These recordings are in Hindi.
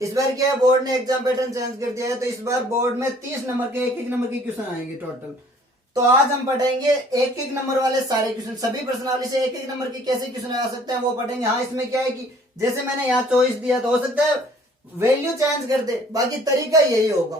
इस बार क्या है, बोर्ड ने एग्जाम पैटर्न चेंज कर दिया है, तो इस बार बोर्ड में 30 नंबर के एक एक नंबर के क्वेश्चन आएंगे टोटल। तो आज हम पढ़ेंगे एक एक नंबर वाले सारे क्वेश्चन, सभी प्रश्नावली से एक एक नंबर के कैसे क्वेश्चन आ सकते हैं वो पढ़ेंगे। हाँ, इसमें क्या है कि जैसे मैंने यहाँ चॉइस दिया तो हो सकता है वैल्यू चेंज कर दे, बाकी तरीका यही होगा।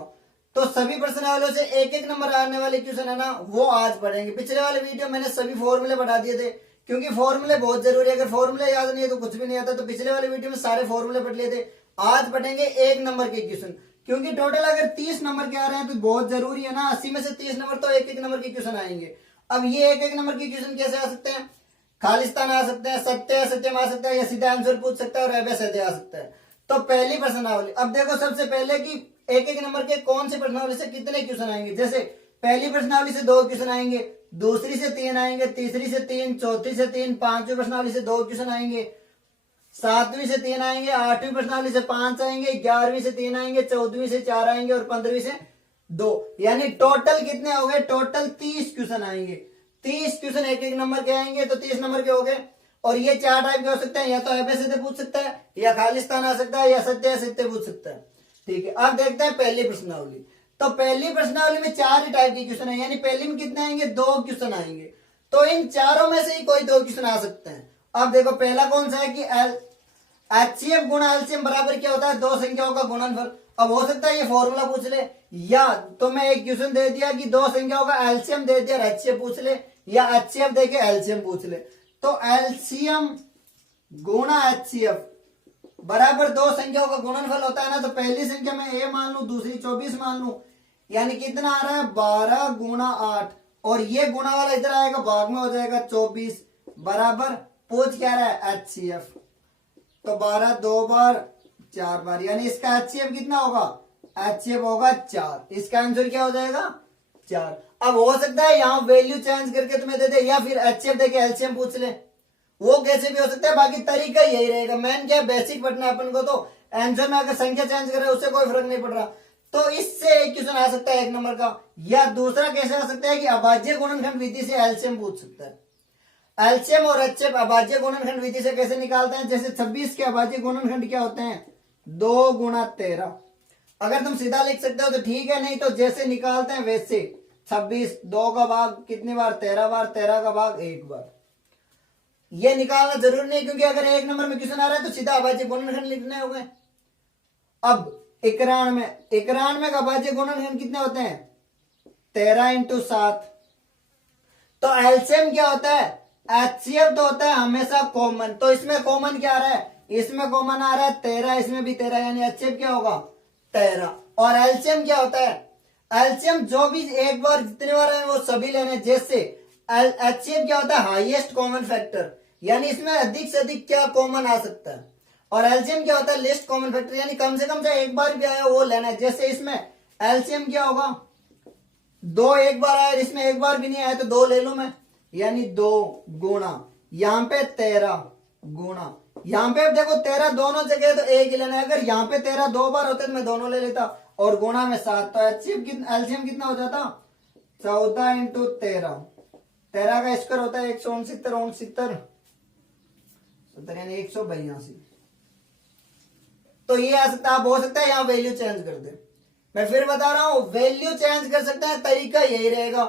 तो सभी प्रश्नावलियों से एक एक नंबर आने वाले क्वेश्चन है ना, वो आज पढ़ेंगे। पिछले वाले वीडियो मैंने सभी फॉर्मूले बढ़ा दिए थे, क्योंकि फॉर्मूले बहुत जरूरी है, अगर फॉर्मूले याद नहीं है तो कुछ भी नहीं आता। तो पिछले वाले वीडियो में सारे फॉर्मूले पढ़ लिए थे। आज पढ़ेंगे एक नंबर के क्वेश्चन, क्योंकि टोटल अगर 30 नंबर के आ रहे हैं तो बहुत जरूरी है ना, 80 में से 30 नंबर तो एक एक नंबर के क्वेश्चन आएंगे। अब ये एक एक नंबर के क्वेश्चन कैसे आ सकते हैं? खालिस्तान आ सकते हैं, सत्य असत्यम आ सकता है, या सीधा आंसर पूछ सकता है, और अभय सत्य आ सकता है। तो पहली प्रश्नावली, अब देखो सबसे पहले कि एक एक नंबर के कौन सी प्रश्नावली से कितने क्वेश्चन आएंगे। जैसे पहली प्रश्नावली से 2 क्वेश्चन आएंगे, दूसरी से 3 आएंगे, तीसरी से 3, चौथी से 3, पांचवी प्रश्नावली से 2 क्वेश्चन आएंगे, 7वीं से 3 आएंगे, 8वीं प्रश्नावली से 5 आएंगे, 11वीं से 3 आएंगे, 14वीं से 4 आएंगे, और 15वीं से 2। यानी टोटल कितने हो गए? टोटल 30 क्वेश्चन आएंगे। 30 क्वेश्चन एक एक नंबर के आएंगे, तो 30 नंबर के हो गए। और ये 4 टाइप के हो सकते हैं, या तो अभय सत्य पूछ सकता है, या खालिस्तान आ सकता है, या सत्य असत्य पूछ सकता है। ठीक है, अब देखते हैं पहली प्रश्नावली। तो पहली प्रश्नावली में 4 ही टाइप के क्वेश्चन है, यानी पहली में कितने आएंगे? 2 क्वेश्चन आएंगे। तो इन चारों में से ही कोई 2 क्वेश्चन आ सकते हैं। अब देखो पहला कौन सा है कि एचसीएफ गुणा एलसीएम बराबर क्या होता है? 2 संख्याओं का गुणनफल। अब हो सकता है ये फॉर्मूला पूछ ले, या तो मैं एक क्वेश्चन दे दिया कि 2 संख्याओं का एलसीएम दे दिया, एचसीएफ पूछ ले, या एचसीएफ देके एलसीएम पूछ ले। तो एलसीएम गुणा एचसीएफ बराबर 2 संख्याओं का गुणनफल होता है ना। तो पहली संख्या में ए मान लू, दूसरी 24 मान लू, यानी कितना आ रहा है? 12 गुणा 8, और ये गुणा वाला इधर आएगा, भाग में हो जाएगा 24, बराबर पूछ क्या रहा है? एचसीएफ। तो 12 2 बार 4 बार, यानी इसका एचसीएफ कितना होगा? एचसीएफ होगा 4। इसका आंसर क्या हो जाएगा? 4। अब हो सकता है यहाँ वैल्यू चेंज करके तुम्हें दे दे, या फिर एचसीएफ देके एलसीएम पूछ ले, वो कैसे भी हो सकता है। बाकी तरीका यही रहेगा। मेन क्या है, बेसिक पढ़ना है अपन को। तो आंसर में अगर संख्या चेंज कर रहे हैं उससे कोई फर्क नहीं पड़ रहा। तो इससे एक क्वेश्चन आ सकता है एक नंबर का। या दूसरा कैसे आ सकता है कि अभाज्य गुणनखंड विधि से एलसीएम पूछ सकता है। एलसीएम और एचसीएफ अभाज्य गुणनखंड विधि से कैसे निकालते हैं? जैसे 26 के अभाज्य गुणनखंड क्या होते हैं? 2 गुणा 13। अगर तुम सीधा लिख सकते हो तो ठीक है, नहीं तो जैसे निकालते हैं वैसे। 26 2 का भाग कितनी बार? 13 बार, 13 का भाग 1 बार। ये निकालना जरूरी नहीं, क्योंकि अगर एक नंबर में क्वेश्चन आ रहा है तो सीधा अभाज्य गुणनखंड लिखने होंगे। अब 91 का अभाज्य गुणनखंड कितने होते हैं? 13 × 7। तो एलसीएम क्या होता है? एचसीएफ तो होता है हमेशा कॉमन। तो इसमें कॉमन क्या आ रहा है? इसमें कॉमन आ रहा है 13, इसमें भी 13, यानी एचसीएफ क्या होगा? 13। और एलसीएम क्या होता है? एलसीएम जो भी एक बार जितने बार है वो सभी लेने। जैसे एचसीएफ क्या होता है? हाईएस्ट कॉमन फैक्टर, यानी इसमें अधिक से अधिक क्या कॉमन आ सकता है। और एलसीएम क्या होता है? लिस्ट कॉमन फैक्टर, यानी कम से कम चाहे एक बार भी आया वो लेना है। जैसे इसमें एलसीएम क्या होगा? 2 एक बार आया, इसमें एक बार भी नहीं आया तो 2 ले लू मैं, यानी 2 गुणा, यहाँ पे 13 गुणा, यहाँ पे देखो 13 दोनों जगह तो एक ही लेना है। अगर यहाँ पे 13 2 बार होते तो मैं दोनों ले लेता, और गुणा में 7। तो एलसीएम कितना हो जाता? 14 × 13। 13 का स्क्वायर होता है 169, यानी 182। तो ये आ सकता है। हो सकता है यहाँ वैल्यू चेंज कर दे। मैं फिर बता रहा हूं, वैल्यू चेंज कर सकता है, तरीका यही रहेगा।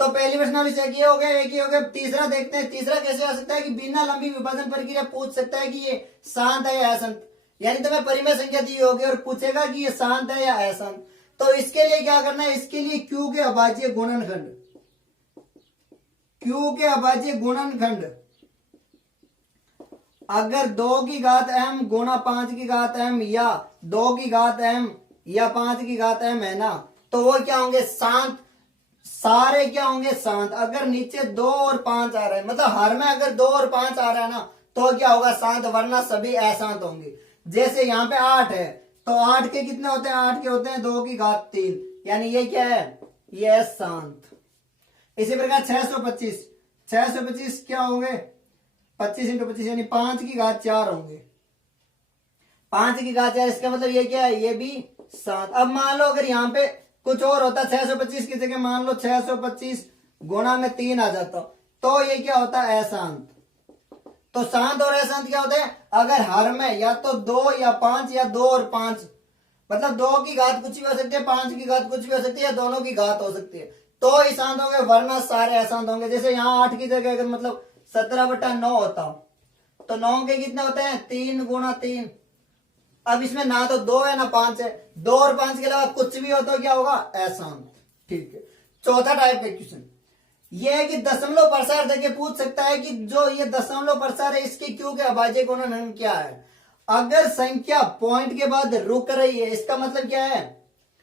तो पहली प्रश्नावली से एक ही हो गया। तीसरा देखते हैं, तीसरा कैसे आ सकता है कि बिना लंबी विभाजन प्रक्रिया पूछ सकता है कि ये शांत है या अशांत। यानी तुम्हें परिमेय संख्या दी होगी और पूछेगा कि ये शांत है या अशांत। तो इसके लिए क्या करना है? इसके लिए क्यू के अभाज्य गुणनखंड, क्यू के अभाज्य गुणनखंड अगर 2 की घात m गुणा 5 की घात m, या 2 की घात m या 5 की घात m है ना, तो वो क्या होंगे? शांत। सारे क्या होंगे? शांत। अगर नीचे 2 और 5 आ रहे हैं, मतलब हर में अगर 2 और 5 आ रहा है ना, तो क्या होगा? शांत, वरना सभी अशांत होंगे। जैसे यहाँ पे 8 है, तो 8 के कितने होते हैं? 8 के होते हैं 2 की घात 3, यानी ये क्या है? ये है शांत। इसी प्रकार 625 क्या होंगे? 25 × 25, यानी 5 की घात 4 होंगे। 5 की घात 4, इसका मतलब ये क्या है? ये भी 7। अब मान लो अगर यहाँ पे कुछ और होता, 625 की जगह मान लो 625 गुणा में 3 आ जाता, तो ये क्या होता है? अशांत। तो शांत और अशांत क्या होते हैं? अगर हर में या तो 2 या 5 या 2 और 5, मतलब 2 की घात कुछ भी हो सकती है, 5 की घात कुछ भी हो सकती है, या दोनों की घात हो सकती है, तो ही शांत होंगे, वरना सारे अशांत होंगे। जैसे यहाँ 8 की जगह अगर मतलब 17/9 होता तो 9 के कितने होते हैं? 3 गुणा 3। अब इसमें ना तो 2 है ना 5 है, 2 और 5 के अलावा कुछ भी हो तो क्या होगा? अशांत। ठीक है। चौथा टाइप का क्वेश्चन ये है कि दशमलव प्रसार देके पूछ सकता है कि जो ये दशमलव प्रसार है इसके क्यों के अभाज्य गुणनखंड क्या है। अगर संख्या पॉइंट के बाद रुक रही है इसका मतलब क्या है?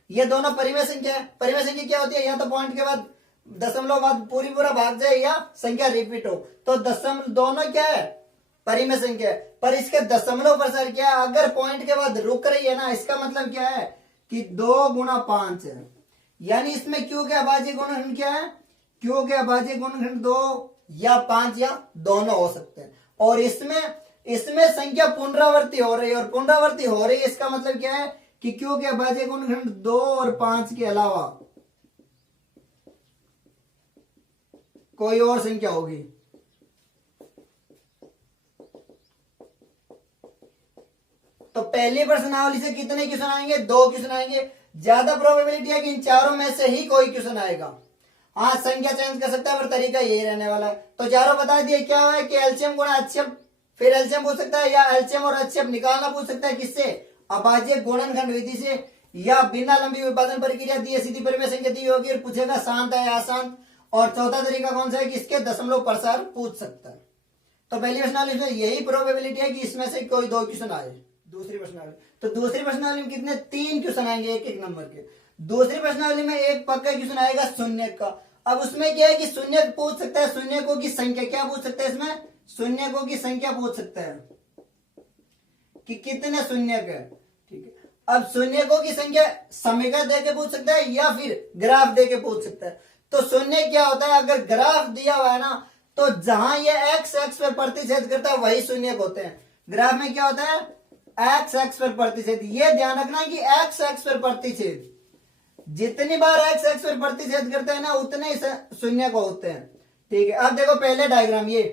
ये दोनों परिमेय संख्या है। परिमेय संख्या क्या होती है? या तो पॉइंट के बाद दशमलव बाद पूरा भाग जाए या संख्या रिपीट हो, तो दशमलव दोनों क्या है? परिमेय संख्या है। पर इसके दशमलव प्रसार क्या है? अगर पॉइंट के बाद रुक रही है ना, इसका मतलब क्या है कि 2 गुणा 5 है, यानी इसमें क्यों के अभाज्य गुणनखंड क्या है? क्यों के अभाज्य गुणनखंड 2 या 5 या दोनों हो सकते हैं। और इसमें संख्या पुनरावृत्ति हो रही है, और पुनरावृत्ति हो रही है इसका मतलब क्या है कि क्यों के अभाज्य गुणनखंड 2 और 5 के अलावा कोई और संख्या होगी। तो पहली प्रश्नावली से कितने क्वेश्चन आएंगे? 2 क्वेश्चन आएंगे। ज्यादा प्रोबेबिलिटी है कि इन चारों में से ही कोई क्वेश्चन आएगा। हाँ, संख्या चेंज कर सकता है पर तरीका यही रहने वाला है। तो चारों बता दिए क्या है कि एलसीएम गुणा एचसीएफ, फिर एलसीएम पूछ सकता है, या एलसीएम और एचसीएफ निकालना पूछ सकता है किससे? अभाज्य गुणनखंड विधि से, या बिना लंबी विभाजन प्रक्रिया दिए सीधी परिमेय संख्या दी होगी और पूछेगा शांत है या अशांत। और चौथा तरीका कौन सा है कि इसके दशमलव प्रसार पूछ सकता है। तो पहली प्रश्नावली में यही प्रोबेबिलिटी है कि इसमें से कोई 2 क्वेश्चन आए। दूसरी प्रश्नावली, तो दूसरी प्रश्नावली में कितने? 3 क्वेश्चन आएंगे एक एक नंबर के। दूसरी प्रश्नावली में एक पक्का क्वेश्चन आएगा शून्य का। अब उसमें क्या है कि शून्य पूछ सकता है, शून्यकों की संख्या क्या पूछ सकता है? इसमें शून्यकों की संख्या पूछ सकता है कि कितने शून्यक है। ठीक है। अब शून्यकों की संख्या समीकरण देके पूछ सकता है या फिर ग्राफ देके पूछ सकता है। तो शून्य क्या होता है? अगर ग्राफ दिया हुआ है ना, तो जहां ये एक्स एक्स पर प्रतिच्छेद करता है वही शून्यक होते हैं। ग्राफ में क्या होता है? एक्स एक्स पर प्रतिच्छेद। ये ध्यान रखना कि एक्स एक्स पर प्रतिच्छेद, जितनी बार एक्स एक्स पर प्रतिच्छेद करते हैं ना उतने शून्य को होते हैं। ठीक है। अब देखो पहले डायग्राम, ये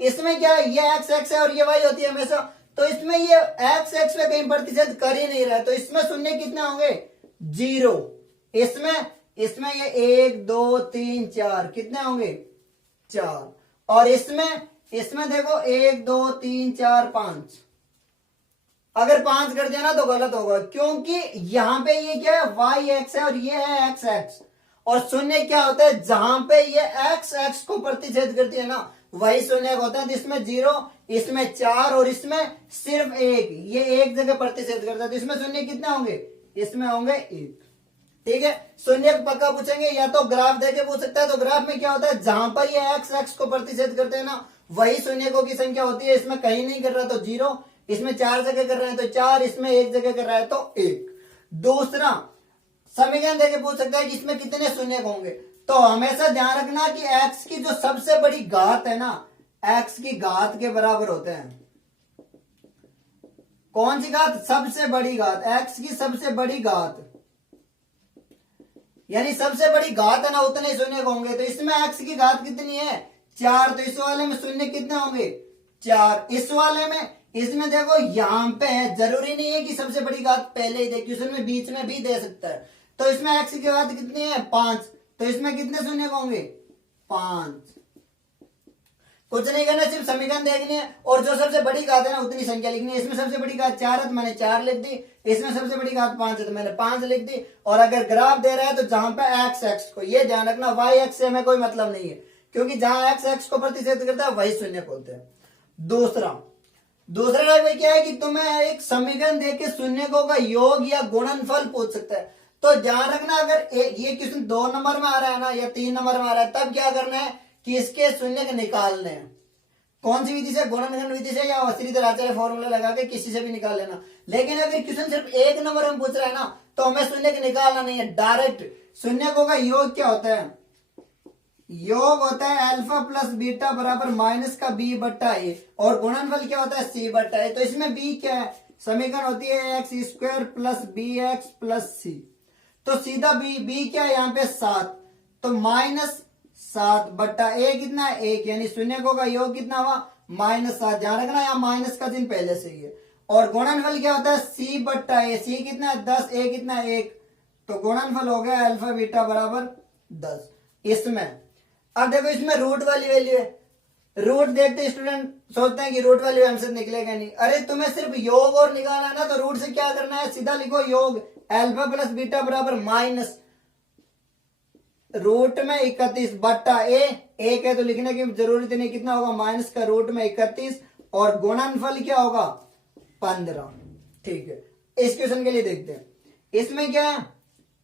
इसमें क्या है? ये एक्स एक्स है और ये वाई होती है हमेशा, तो इसमें ये एक्स एक्स पे कहीं प्रतिच्छेद कर ही नहीं रहा है, तो इसमें शून्य कितने होंगे? 0। इसमें ये 1 2 3 4 कितने होंगे? 4। और इसमें देखो 1 2 3 4 5, अगर 5 कर दिया ना तो गलत होगा, क्योंकि यहां पे ये क्या है? वाई एक्स है और ये है एक्स एक्स। और शून्य क्या होता है? जहां पे ये एक्स एक्स को प्रतिच्छेद करती है ना वही शून्य होता है। इसमें 0, इसमें 4 और इसमें सिर्फ 1, ये एक जगह प्रतिच्छेद करता है, तो इसमें शून्य कितने होंगे? इसमें होंगे 1। ठीक है। शून्य पक्का पूछेंगे, या तो ग्राफ देके पूछ सकता है। तो ग्राफ में क्या होता है? जहां पर ये एक्स एक्स को प्रतिच्छेद करते हैं ना वही शून्यकों की संख्या होती है। इसमें कहीं नहीं कर रहा तो 0, इसमें 4 जगह कर रहे हैं तो 4, इसमें 1 जगह कर रहा है तो 1। दूसरा समीकरण देके पूछ सकता है कि इसमें कितने शून्य होंगे। तो हमेशा ध्यान रखना कि x की जो सबसे बड़ी घात है ना, x की घात के बराबर होते हैं। कौन सी घात? सबसे बड़ी घात। x की सबसे बड़ी घात, यानी सबसे बड़ी घात है ना उतने शून्य होंगे। तो इसमें x की घात कितनी है? 4, तो इस वाले में शून्य कितने होंगे? 4। इस वाले में, इसमें देखो यहां पे है, जरूरी नहीं है कि सबसे बड़ी घात पहले ही दे, क्वेश्चन में बीच में भी दे सकता है। तो इसमें x की घात कितनी है? 5, तो इसमें कितने शून्य होंगे? 5। कुछ नहीं करना, सिर्फ समीकरण देखनी है और जो सबसे बड़ी घात है ना उतनी संख्या लिखनी है। इसमें सबसे बड़ी घात 4 है तो मैंने 4 लिख दी, इसमें सबसे बड़ी घात 5 है तो मैंने 5 लिख दी। और अगर ग्राफ दे रहा है तो जहां पे एक्स एक्स को, ये ध्यान रखना वाई एक्स से हमें कोई मतलब नहीं है, क्योंकि जहां एक्स एक्स को प्रतिच्छेद करता है वही शून्य बोलते हैं। दूसरा टाइप क्या है कि तुम्हें एक समीकरण देके शून्यकों का योग या गुणनफल पूछ सकता है। तो ध्यान रखना, अगर ये क्वेश्चन 2 नंबर में आ रहा है ना या 3 नंबर में आ रहा है, तब क्या करना है कि इसके शून्य के निकालने हैं। कौन सी विधि से? गुणनखंड विधि से, या श्रीधर आचार्य फॉर्मूला लगा के किसी से भी निकाल लेना। लेकिन अगर क्वेश्चन सिर्फ 1 नंबर में पूछ रहा है ना तो हमें शून्य के निकालना नहीं है, डायरेक्ट शून्यकों का योग क्या होता है? योग होता है अल्फा प्लस बीटा बराबर माइनस का बी बट्टा ए, और गुणनफल क्या होता है? सी बट्टा ए। तो इसमें बी क्या है? समीकरण होती है x square plus b x plus c. तो सीधा बी क्या है यहाँ पे? 7, तो -7 बट्टा ए कितना है? 1, यानी शून्यकों का योग कितना हुआ? -7, ध्यान रखना यहाँ माइनस का चिन्ह पहले से ही है। और गुणनफल क्या होता है, सी बट्टा ए, सी कितना है 10, ए कितना है 1, तो गुणनफल हो गया अल्फा बीटा बराबर 10। इसमें अब देखो इसमें रूट वाली वैल्यू है, रूट देखते स्टूडेंट सोचते हैं कि रूट वाली हमसे निकलेगा नहीं, अरे तुम्हें सिर्फ योग और निकालना है ना, तो रूट से क्या करना है, सीधा लिखो योग अल्फा प्लस बीटा बराबर माइनस रूट में 31 बट्टा ए, एक है तो लिखने की जरूरत नहीं, कितना होगा माइनस का रूट में 31 और गुणनफल क्या होगा 15। ठीक है, इस क्वेश्चन के लिए देखते हैं, इसमें क्या है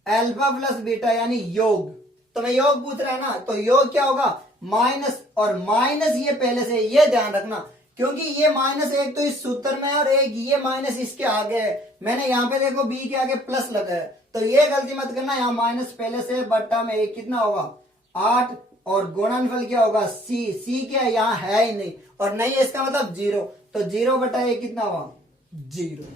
अल्फा प्लस बीटा यानी योग, तो मैं योग पूछ रहा है ना, तो योग क्या होगा माइनस, और माइनस ये पहले से, ये ध्यान रखना क्योंकि ये माइनस एक तो इस सूत्र में और एक ये माइनस इसके आगे है, मैंने यहाँ पे देखो बी के आगे प्लस लगा है, तो ये गलती मत करना, यहाँ माइनस पहले से बट्टा में एक कितना होगा 8 और गुणनफल क्या होगा सी, सी क्या यहाँ है ही नहीं और नहीं है इसका मतलब 0, तो 0 बटा एक कितना होगा 0।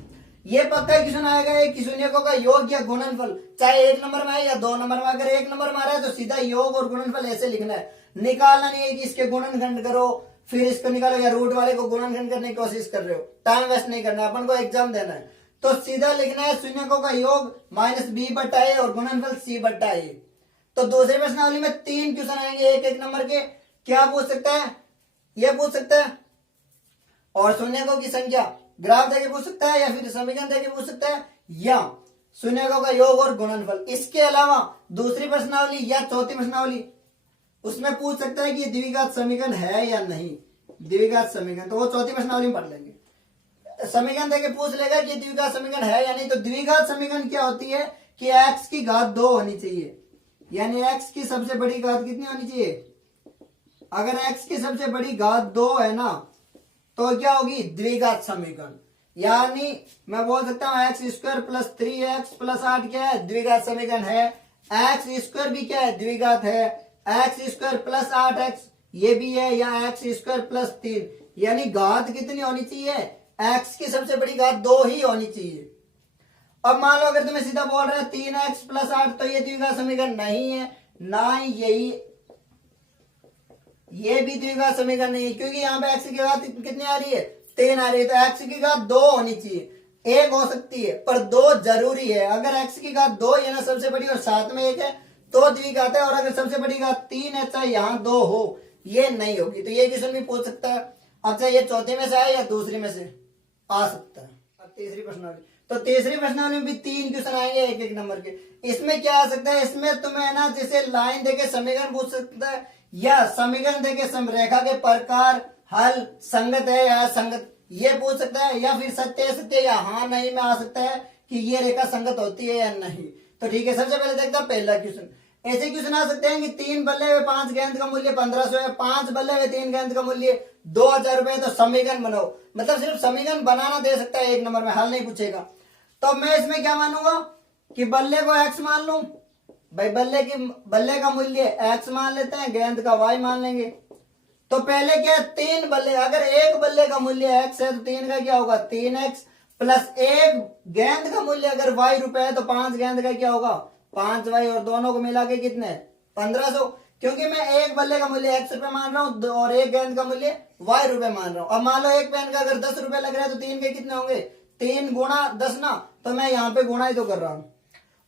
ये पक्का क्वेश्चन आएगा एक शून्यकों का योग या गुणनफल, चाहे 1 नंबर में है या 2 नंबर में, अगर 1 नंबर में आ रहा है तो सीधा योग और गुणनफल ऐसे लिखना है, निकालना नहीं है कि इसके गुणनखंड करो फिर इसको निकालो या रूट वाले को गुणनखंड करने की कोशिश कर रहे हो, टाइम वेस्ट नहीं करना, अपन को एग्जाम देना है, तो सीधा लिखना है शून्यकों का योग माइनस बी बट्टा ए और गुणनफल सी बट्टा ए। तो दूसरे प्रश्नावली में 3 क्वेश्चन आएंगे एक एक नंबर के, क्या पूछ सकता है, ये पूछ सकता है और शून्यकों की संख्या ग्राफ देके पूछ सकता है या फिर समीकरण देके पूछ सकता है या शून्यकों का योग और गुणनफल। इसके अलावा दूसरी प्रश्नावली या चौथी प्रश्नावली उसमें पूछ सकता है कि द्विघात समीकरण है या नहीं, द्विघात समीकरण तो वो चौथी प्रश्नावली में पढ़ लेंगे। समीकरण देके पूछ लेगा कि द्विघात समीकरण है या नहीं, तो द्विघात समीकरण क्या होती है कि x की घात 2 होनी चाहिए, यानी x की सबसे बड़ी घात कितनी होनी चाहिए, अगर x की सबसे बड़ी घात 2 है ना तो क्या होगी द्विघात समीकरण, यानी मैं बोल सकता हूं x square plus 3x plus 8 क्या है द्विघात समीकरण है, एक्स स्क्वायर भी क्या है द्विघात है, एक्स स्क्वायर प्लस 8x ये भी है, या एक्स स्क्वायर प्लस 3, यानी घात कितनी होनी चाहिए, x की सबसे बड़ी घात 2 ही होनी चाहिए। अब मान लो अगर तुम्हें सीधा बोल रहे हैं 3x प्लस 8 तो ये द्विघात समीकरण नहीं है, ना ही यही ये भी द्विघात समीकरण नहीं है, क्योंकि यहाँ पे x की घात कितनी आ रही है 3 आ रही है, तो x की घात 2 होनी चाहिए, एक हो सकती है पर 2 जरूरी है, अगर x की घात 2 ये ना सबसे बड़ी और साथ में एक है तो द्विघात है, और अगर सबसे बड़ी घात 3 है चाहे यहाँ 2 हो ये नहीं होगी, तो ये क्वेश्चन भी पूछ सकता है, अब चाहे ये चौथे में से आए या दूसरी में से आ सकता है। अब तीसरी प्रश्नावली, तो तीसरी प्रश्नावली में भी 3 क्वेश्चन आएंगे एक एक नंबर के, इसमें क्या आ सकता है, इसमें तुम्हें ना जैसे लाइन देके समीकरण पूछ सकता है या समीकरण देके रेखा के प्रकार हल संगत है या संगत ये पूछ सकता है, या फिर सत्य है सत्य या हाँ नहीं में आ सकता है कि ये रेखा संगत होती है या नहीं। तो ठीक है, सबसे पहले देखते हैं पहला क्वेश्चन, ऐसे क्वेश्चन आ सकते हैं कि 3 बल्ले हुए 5 गेंद का मूल्य 1500 है, 5 बल्ले हुए 3 गेंद का मूल्य 2000 रुपए, तो समीकरण बनाओ, मतलब सिर्फ समीकरण बनाना दे सकता है एक नंबर में, हल नहीं पूछेगा। तो मैं इसमें क्या मानूंगा कि बल्ले को x मान लू, भाई बल्ले का मूल्य x मान लेते हैं, गेंद का y मान लेंगे, तो पहले क्या है 3 बल्ले, अगर एक बल्ले का मूल्य x है तो 3 का क्या होगा 3x प्लस एक गेंद का मूल्य अगर y रुपए है तो 5 गेंद का क्या होगा 5y, और दोनों को मिला के कितने 1500, क्योंकि मैं एक बल्ले का मूल्य x रुपए मान रहा हूं और एक गेंद का मूल्य y रुपए मान रहा हूं। अब मान लो एक पेन का अगर 10 रुपए लग रहा है तो 3 के कितने होंगे 3 गुणा 10 ना, तो मैं यहाँ पे गुणा ही तो कर रहा हूं,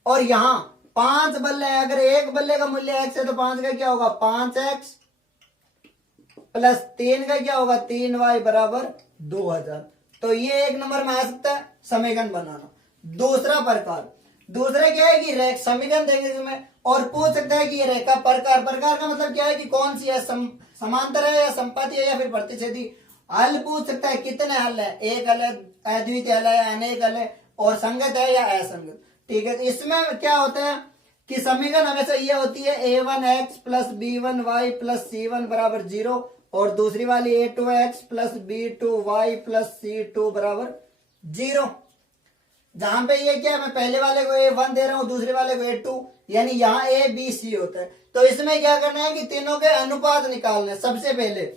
और यहाँ 5 बल्ले है, अगर एक बल्ले का मूल्य x है तो 5 का क्या होगा 5x प्लस 3 का क्या होगा 3y बराबर 2000, तो ये एक नंबर में आ सकता है समीकरण बनाना। दूसरा प्रकार, दूसरे क्या है कि समीकरण देंगे तुम्हें और पूछ सकता है कि ये रेखा प्रकार, प्रकार का मतलब क्या है कि कौन सी है, समांतर है या संपाती है या फिर प्रतिच्छेदी, हल पूछ सकता है कितने हल है, एक हल है, अद्वितीय हल है, अनेक हल है, और संगत है या असंगत। ठीक है, तो इसमें क्या होता है कि समीकरण हमेशा ये होती है a1x plus b1y plus c1 बराबर 0, और दूसरी वाली a2x plus b2y plus c2 बराबर 0। जहां पे ये क्या है मैं पहले वाले को a1 दे रहा हूं दूसरे वाले को a2, यानी यहाँ a b c होता है, तो इसमें क्या करना है कि तीनों के अनुपात निकालने। सबसे पहले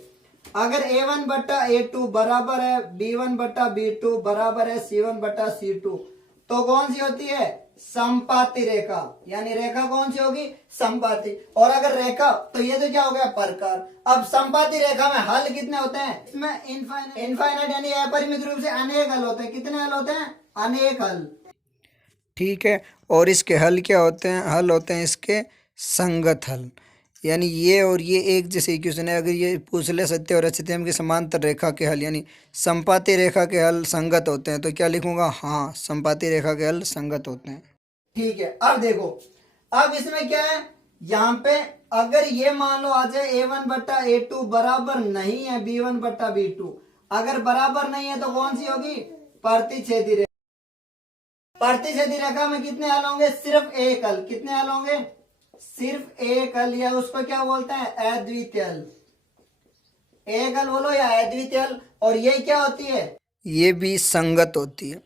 अगर a1 बट्टा a2 बराबर है b1 बट्टा b2 बराबर है c1 बट्टा c2, तो कौन सी होती है? संपाती रेखा। यानी रेखा कौन सी होगी? संपाती। और अगर रेखा तो ये तो क्या हो गया? प्रकार। अब संपाती रेखा में हल कितने होते हैं? इसमें इनफाइनाइट यानी अपरिमित रूप से अनेक हल होते हैं। कितने हल होते हैं? अनेक हल। ठीक है। और इसके हल क्या होते हैं? हल होते हैं इसके संगत हल। यानी ये और ये एक जैसे इक्वेशन है। अगर ये पूछ ले सत्य और असत्य की समांतर रेखा के हल यानी संपाती रेखा के हल संगत होते हैं, तो क्या लिखूंगा? हाँ, संपाती रेखा के हल संगत होते हैं। ठीक है। अब देखो, अब इसमें क्या है? यहाँ पे अगर ये मान लो आ जाए A1/A2 बराबर नहीं है B1/B2, अगर बराबर नहीं है तो कौन सी होगी? प्रतिच्छेदी रेखा। प्रतिच्छेदी रेखा में कितने हल होंगे? सिर्फ एक हल। कितने हल होंगे? सिर्फ एक हल, या उसको क्या बोलते हैं? अद्वितीय हल। एक हल बोलो या अद्वितीय हल। और ये क्या होती है? ये भी संगत होती है।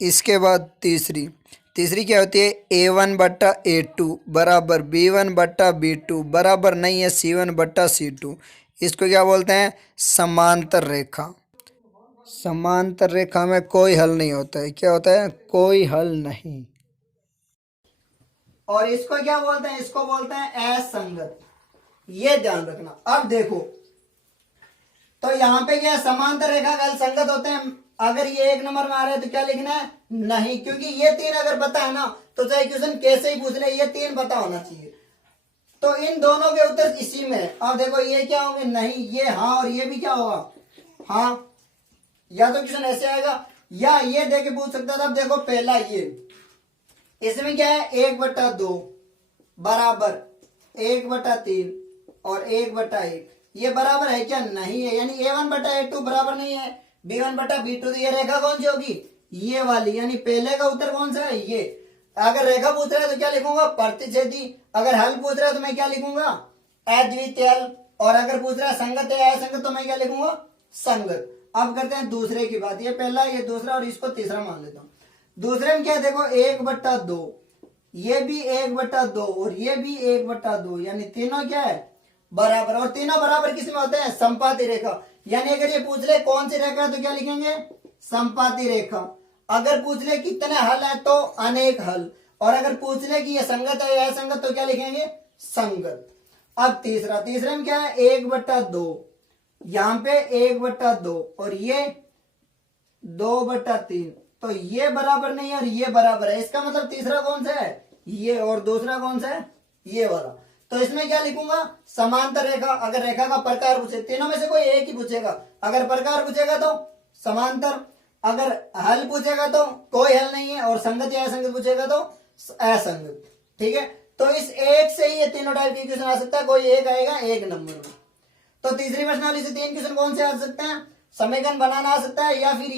इसके बाद तीसरी क्या होती है? A1/A2 बराबर B1/B2 बराबर नहीं है C1/C2। इसको क्या बोलते हैं? समांतर रेखा। समांतर रेखा में कोई हल नहीं होता है। क्या होता है? कोई हल नहीं। और इसको क्या बोलते हैं? इसको बोलते हैं असंगत। ये ध्यान रखना। अब देखो, तो यहाँ पे क्या समांतर रेखा का हल संगत होते हैं। अगर ये एक नंबर में आ रहा है तो क्या लिखना है? नहीं, क्योंकि ये तीन अगर पता है ना तो चाहे क्वेश्चन कैसे ही पूछ ले, ये तीन पता होना चाहिए। तो इन दोनों के उत्तर इसी में है। अब देखो, ये क्या होंगे? नहीं, ये हाँ, और ये भी क्या होगा? हाँ। या तो क्वेश्चन ऐसे आएगा या ये दे के पूछ सकता था। अब देखो, पहला ये, इसमें क्या है? 1/2 बराबर 1/3 और 1/1, ये बराबर है क्या? नहीं है। यानी A1/A2 बराबर नहीं है B1/B2। तो ये रेखा कौन सी होगी? ये वाली। यानी पहले का उत्तर कौन सा है? ये। अगर रेखा पूछ रहा है तो क्या लिखूंगा? प्रतिच्छेदी। अगर हल पूछ रहा है तो मैं क्या लिखूंगा? अद्वितीय हल। और अगर पूछ रहा है संगत है या असंगत तो मैं क्या लिखूंगा? संगत। अब करते हैं दूसरे की बात। ये पहला, ये दूसरा और इसको तीसरा मान लेता हूं। दूसरे में क्या है? देखो, 1/2, ये भी 1/2 और ये भी 1/2, यानी तीनों क्या है? बराबर। और तीनों बराबर किस में होते हैं? संपाती रेखा। यानी अगर ये पूछ ले कौन सी रेखा है तो क्या लिखेंगे? संपाती रेखा। अगर पूछ ले कितने हल है तो अनेक हल। और अगर पूछ ले कि ये संगत है या असंगत तो क्या लिखेंगे? संगत। अब तीसरे में क्या है? 1/2, यहां पे 1/2 और ये 2/3, तो ये बराबर नहीं है और ये बराबर है। इसका मतलब तीसरा कौन सा है? ये। और दूसरा कौन सा है? ये वाला। तो इसमें क्या लिखूंगा? समांतर रेखा। अगर रेखा का प्रकार पूछे, तीनों में से कोई एक ही पूछेगा। अगर प्रकार पूछेगा तो समांतर, अगर हल पूछेगा तो कोई हल नहीं है, और संगत या असंगत पूछेगा तो असंगत। ठीक है। तो इस एक से ही ये तीनों टाइप के क्वेश्चन आ सकता है। कोई एक आएगा एक नंबर में। तो तीसरी प्रश्नावली से तीन क्वेश्चन कौन से आ सकते हैं? समीकरण बनाना आ सकता है, या फिर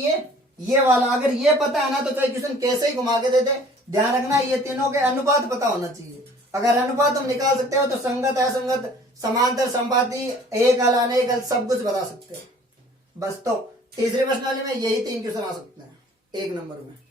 ये वाला। अगर ये पता है ना तो चाहे क्वेश्चन कैसे ही घुमा के देते, ध्यान रखना ये तीनों के अनुपात पता होना चाहिए। अगर अनुपात तुम निकाल सकते हो तो संगत, असंगत, समांतर, संपाती, एक हल, अनेक हल सब कुछ बता सकते हो। बस, तो तीसरी प्रश्नावली में यही तीन क्वेश्चन आ सकते हैं एक नंबर में।